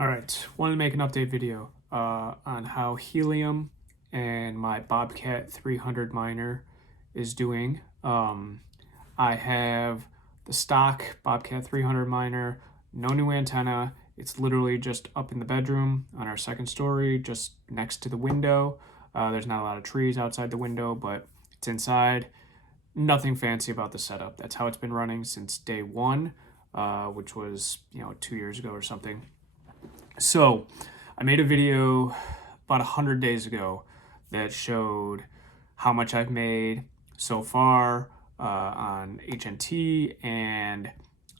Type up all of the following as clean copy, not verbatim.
All right, wanted to make an update video on how Helium and my Bobcat 300 miner is doing. I have the stock Bobcat 300 miner, no new antenna. It's literally just up in the bedroom on our second story, just next to the window. There's not a lot of trees outside the window, but it's inside. Nothing fancy about the setup. That's how it's been running since day one, which was 2 years ago or something. So I made a video about 100 days ago that showed how much I've made so far on HNT and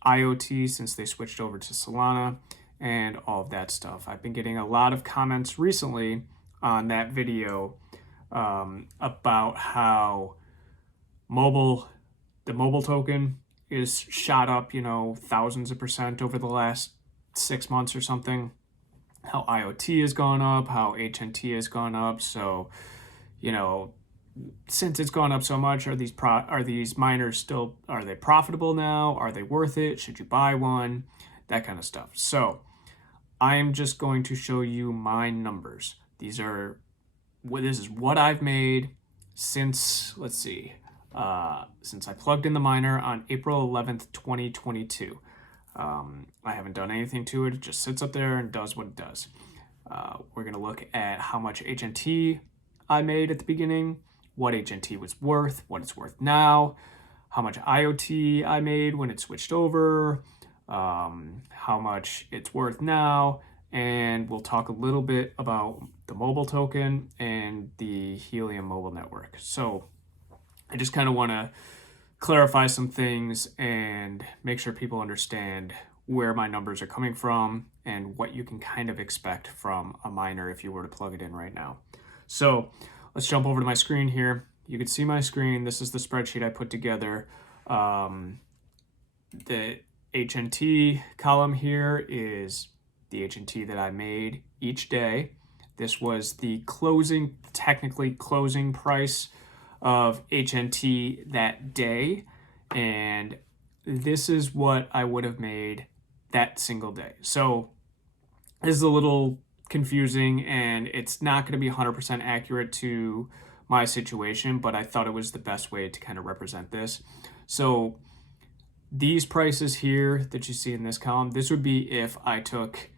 IOT since they switched over to Solana and all of that stuff. I've been getting a lot of comments recently on that video about how the mobile token is shot up, thousands of percent over the last 6 months or something. How IoT has gone up, how HNT has gone up. So, since it's gone up so much, are these miners still, are they profitable now? Are they worth it? Should you buy one? That kind of stuff. So I am just going to show you my numbers. This is what I've made since, since I plugged in the miner on April 11th, 2022. I haven't done anything to it. It just sits up there and does what it does. We're going to look at how much HNT I made at the beginning, what HNT was worth, what it's worth now, how much IoT I made when it switched over, how much it's worth now, and we'll talk a little bit about the mobile token and the Helium mobile network. So I just kind of want to clarify some things and make sure people understand where my numbers are coming from and what you can kind of expect from a miner if you were to plug it in right now. So let's jump over to my screen here. You can see my screen. This is the spreadsheet I put together. The HNT column here is the HNT that I made each day. This was the technically closing price of HNT that day, and this is what I would have made that single day. So this is a little confusing and it's not going to be 100% accurate to my situation, but I thought it was the best way to kind of represent this. So these prices here that you see in this column, this would be if I took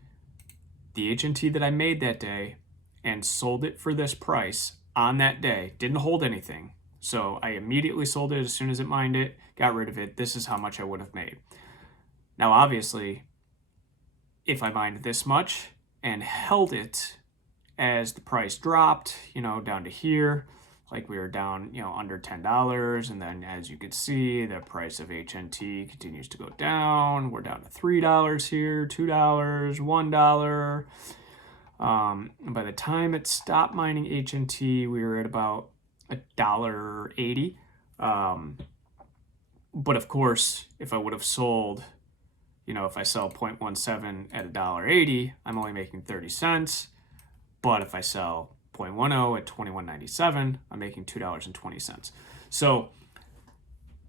the HNT that I made that day and sold it for this price on that day, didn't hold anything. So I immediately sold it as soon as it mined it, got rid of it. This is how much I would have made. Now, obviously, if I mined this much and held it as the price dropped, down to here, like we were down, under $10. And then as you can see, the price of HNT continues to go down. We're down to $3 here, $2, $1. And by the time it stopped mining HNT, we were at about $1.80. But of course, if I would have sold, if I sell 0.17 at $1.80, I'm only making 30 cents. But if I sell 0.10 at $21.97, I'm making $2.20. So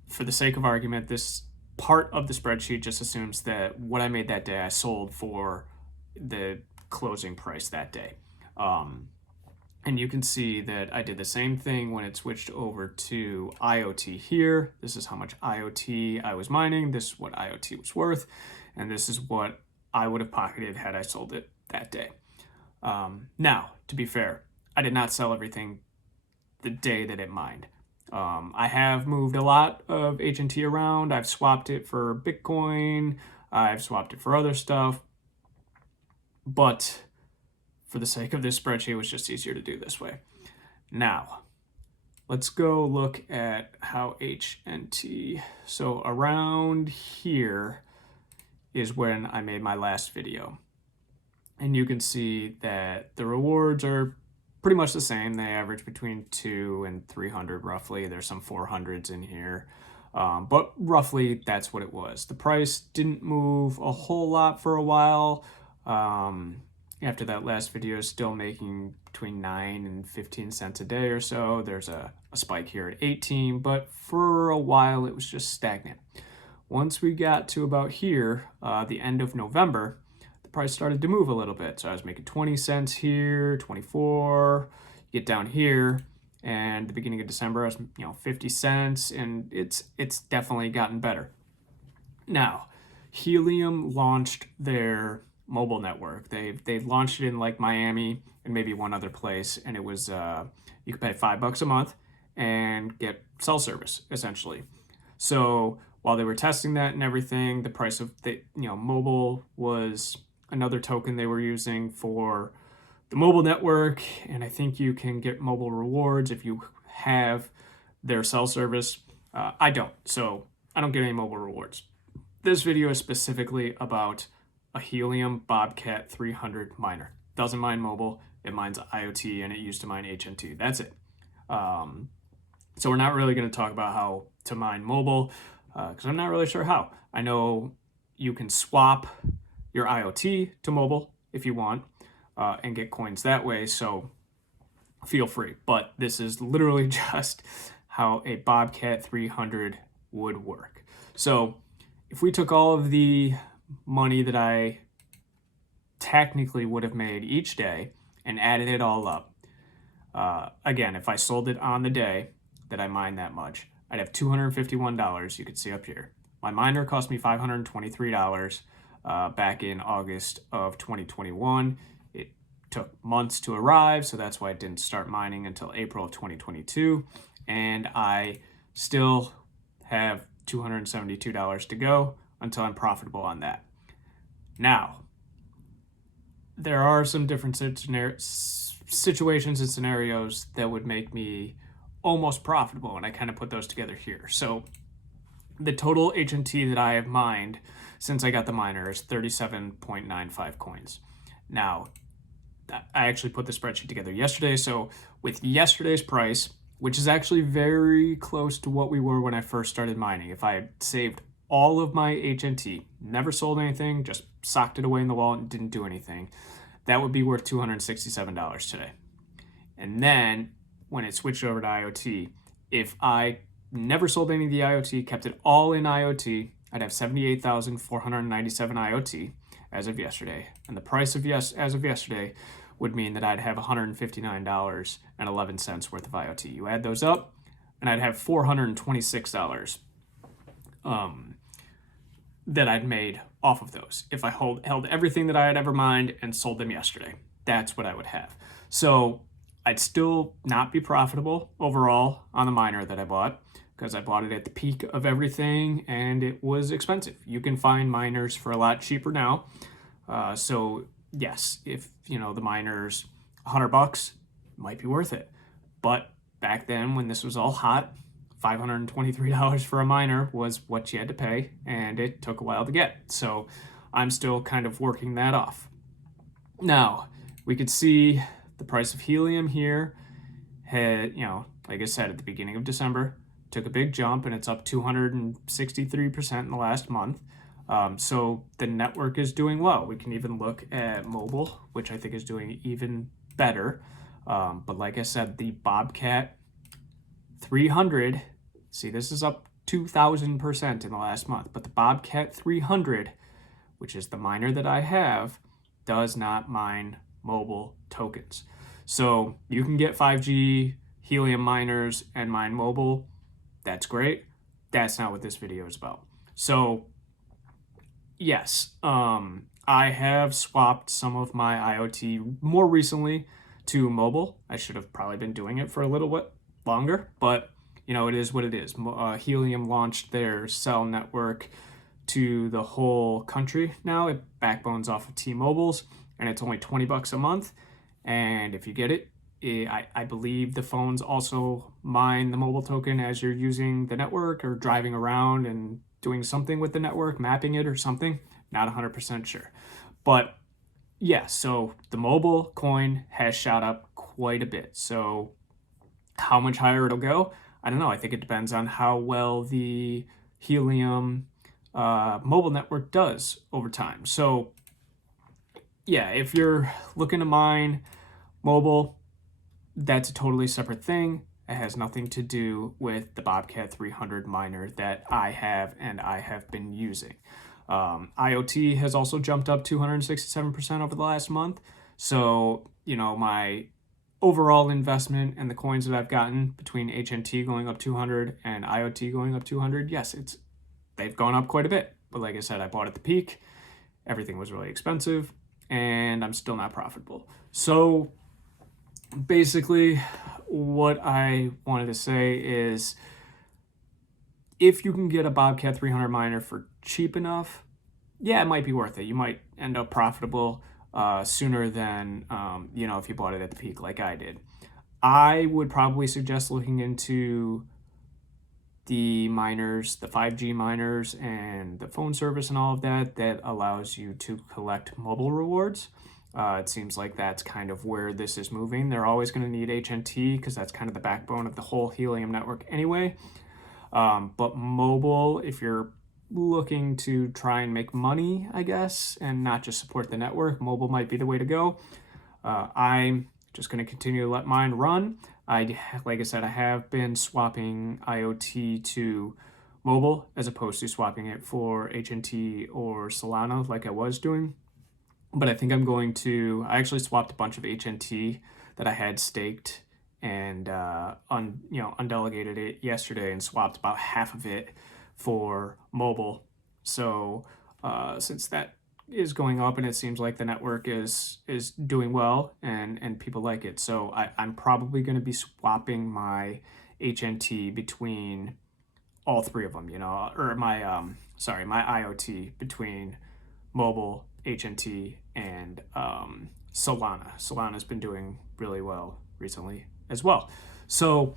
for the sake of argument, this part of the spreadsheet just assumes that what I made that day, I sold for the closing price that day. And you can see that I did the same thing when it switched over to IoT here. This is how much IoT I was mining. This is what IoT was worth. And this is what I would have pocketed had I sold it that day. Now, to be fair, I did not sell everything the day that it mined. I have moved a lot of HNT around. I've swapped it for Bitcoin. I've swapped it for other stuff. But for the sake of this spreadsheet, it was just easier to do this way. Now, let's go look at how HNT, so around here is when I made my last video. And you can see that the rewards are pretty much the same. They average between 200 and 300 roughly. There's some 400s in here. But roughly that's what it was. The price didn't move a whole lot for a while. After that last video, still making between 9 and 15 cents a day or so. There's a spike here at 18, but for a while it was just stagnant. Once we got to about here, the end of November, the price started to move a little bit. So I was making 20 cents here, 24, get down here, and the beginning of December, I was, 50 cents, and it's definitely gotten better. Now, Helium launched their mobile network. They launched it in like Miami and maybe one other place, and it was you could pay $5 a month and get cell service essentially. So while they were testing that and everything, the price of the mobile was another token they were using for the mobile network, and I think you can get mobile rewards if you have their cell service. I don't, so I don't get any mobile rewards. This video is specifically about a Helium Bobcat 300 miner. Doesn't mine mobile, it mines IoT, and it used to mine HNT. That's it. So we're not really going to talk about how to mine mobile, because I'm not really sure how. I know you can swap your IoT to mobile if you want, and get coins that way, so feel free. But this is literally just how a Bobcat 300 would work. So if we took all of the money that I technically would have made each day and added it all up, again, if I sold it on the day that I mined that much, I'd have $251, you can see up here. My miner cost me $523 back in August of 2021. It took months to arrive, so that's why I didn't start mining until April of 2022. And I still have $272 to go until I'm profitable on that. Now, there are some different situations and scenarios that would make me almost profitable, and I kind of put those together here. So the total HNT that I have mined since I got the miner is 37.95 coins. Now, I actually put the spreadsheet together yesterday, so with yesterday's price, which is actually very close to what we were when I first started mining, if I saved all of my HNT, never sold anything, just socked it away in the wallet and didn't do anything, that would be worth $267 today. And then when it switched over to IoT, if I never sold any of the IoT, kept it all in IoT, I'd have 78,497 IoT as of yesterday. And the price of as of yesterday would mean that I'd have $159.11 worth of IoT. You add those up, and I'd have $426 that I'd made off of those. If I held everything that I had ever mined and sold them yesterday, that's what I would have. So I'd still not be profitable overall on the miner that I bought, because I bought it at the peak of everything and it was expensive. You can find miners for a lot cheaper now. So yes, if the miner's $100, might be worth it. But back then, when this was all hot, $523 for a miner was what you had to pay, and it took a while to get. So I'm still kind of working that off. Now, we could see the price of Helium here had, like I said, at the beginning of December, took a big jump, and it's up 263% in the last month. So the network is doing well. We can even look at mobile, which I think is doing even better. But like I said, the Bobcat 300, see, this is up 2,000% in the last month, but the Bobcat 300, which is the miner that I have, does not mine mobile tokens. So you can get 5G Helium miners and mine mobile. That's great. That's not what this video is about. So yes, I have swapped some of my IoT more recently to mobile. I should have probably been doing it for a little bit longer, but it is what it is. Helium launched their cell network to the whole country now. It backbones off of T-Mobile's, and it's only $20 a month. And if you get it, I believe the phones also mine the mobile token as you're using the network or driving around and doing something with the network, mapping it or something. Not 100% sure. But yeah, so the mobile coin has shot up quite a bit. So how much higher it'll go, I don't know. I think it depends on how well the Helium mobile network does over time. So yeah, if you're looking to mine mobile, that's a totally separate thing. It has nothing to do with the Bobcat 300 miner that I have and I have been using. IoT has also jumped up 267% over the last month. So, my overall investment and the coins that I've gotten between HNT going up 200 and IoT going up 200, yes, they've gone up quite a bit. But like I said, I bought at the peak. Everything was really expensive, and I'm still not profitable. So basically, what I wanted to say is, if you can get a Bobcat 300 miner for cheap enough, yeah, it might be worth it. You might end up profitable sooner than, if you bought it at the peak like I did. I would probably suggest looking into the miners, the 5G miners, and the phone service and all of that allows you to collect mobile rewards. It seems like that's kind of where this is moving. They're always going to need HNT because that's kind of the backbone of the whole Helium network anyway. But mobile, if you're looking to try and make money, I guess, and not just support the network, mobile might be the way to go. I'm just going to continue to let mine run. Like I said, I have been swapping IoT to mobile as opposed to swapping it for HNT or Solana like I was doing. But I think I actually swapped a bunch of HNT that I had staked and undelegated it yesterday and swapped about half of it for mobile. So since that is going up and it seems like the network is doing well and people like it, so I'm probably going to be swapping my HNT between all three of them, or my IoT between mobile, HNT, and Solana. Solana's been doing really well recently as well. So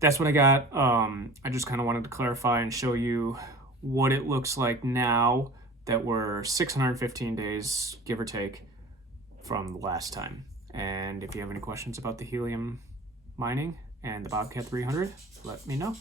that's what I got. I just kind of wanted to clarify and show you what it looks like now that we're 615 days, give or take, from the last time. And if you have any questions about the Helium mining and the Bobcat 300, let me know.